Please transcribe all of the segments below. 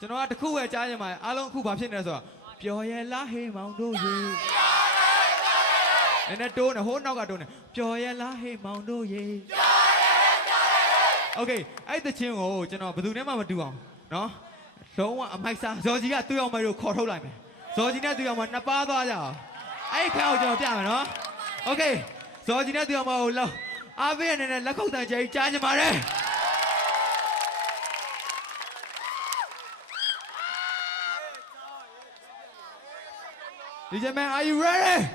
ကျွန်တော်ကတခုပဲကြားချင်ပါတယ်အားလုံးအခုဘာဖြစ်နေလဲဆိုတော့ပျော်ရဲလားဟေးမောင်တို့ရေနည်းနည်းတိုးနေဟိုးနောက်ကတိုးနေပျော်ရဲလားဟေးမောင်တို့ရေโอเคအဲ့တချင်းကိုကျွန်တော်ဘယ်သူနဲ့မှမတူအောင်နော်လုံးဝအမိုက်စားဇော်ကြီးကသူ့အောင်မလို့ခေါ်ထုတ်လိုက်မယ်ဇော်ကြီးနဲ့သူ့အောင်မနှစ်ပါးသွားကြအောင်အဲ့ခါကိုကျွန်တော်ပြမယ်နော်โอเคဇော်ကြီးနဲ့သူ့အောင်မကိုလောက်အားပေးအနေနဲ့လက်ခုပ်တန်ကြီးကြားချင်ပါတယ်DJ man, are you ready?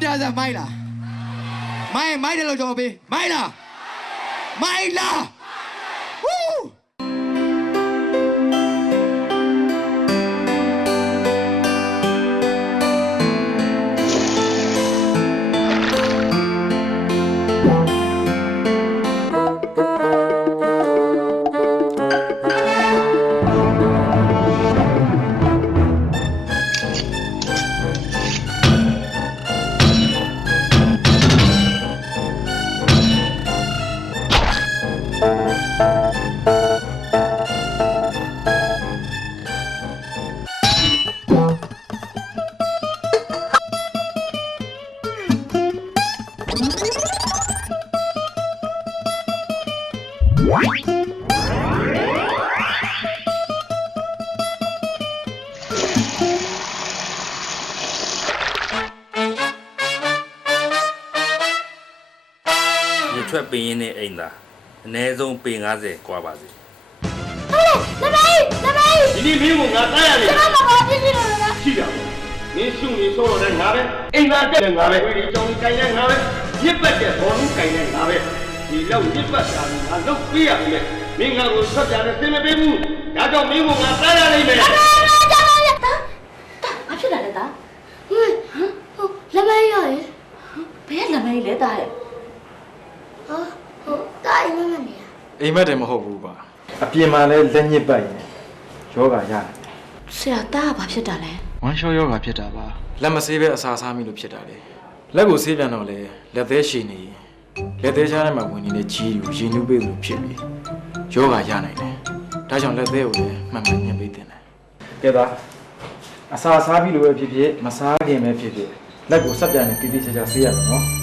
ပြစားမိုက်လားမိုက်တယ်လို့ကျွန်တော်ပေးမိုက်လားဝူးထွက်ပင်ရင်းနဲ့အိမ်သာအနည်းဆုံးပင်90กว่าပါစေ ဒီနေ့မင်းကငါသားရတယ်ကျွန်တော်ဘာဖြစ်နေလို့လဲရှိတာမင်းရှုံနေဆိုတော့လည်းငါပဲအိမ်သာတက်တယ်ငါပဲဒီကြောင်ကြီးကိုင်တဲ့ငါပဲရစ်ပတ်တဲ့ဘောလုံးကိုင်တဲ့ငါပဲဒီလောက်ရစ်ပတ်တာငါလုပ်ပေးရပြီမင်းငါကိုဆက်ပြတယ်စင်မပေးဘူးဒါကြောင့်မင်းကငါသားရနိုင်မယ်ဘာဖြစ်လာလဲတာလက်မရရဲ့ ဘယ်လက်မဲလဲတာရဲ့ တာအိမ်မနေရ အိမ်မက်တယ်မဟုတ်ဘူးပါအပြင်မှာလဲလက်ညစ်ပတ်ရင်ယောဂရတယ် ဆရာတာဘာဖြစ်တာလဲ ဝမ်းလျှောယောဂဖြစ်တာပါလက်မဆေးပဲအစာစားမိလို့ဖြစ်တာလေလက်ကိုဆေးပြန်တော့လေလက်သေးရှည်နေလက်သေးချားထဲမှာဝင်နေတဲ့ကြီးကိုရင်နူးပေးလို့ဖြစ်ပြီးယောဂရနိုင်တယ်ဒါကြောင့်လက်သေးကိုလည်းမှန်မှန်ညှပ်ပေးတင်တယ်ကဲသားအစာစားပြီလို့ပဲဖြစ်ဖြစ်မစားခင်ပဲဖြစ်ဖြစ်လက်ကိုစက်ပြန်နေတိတိကျကျဆေးရမယ်နော်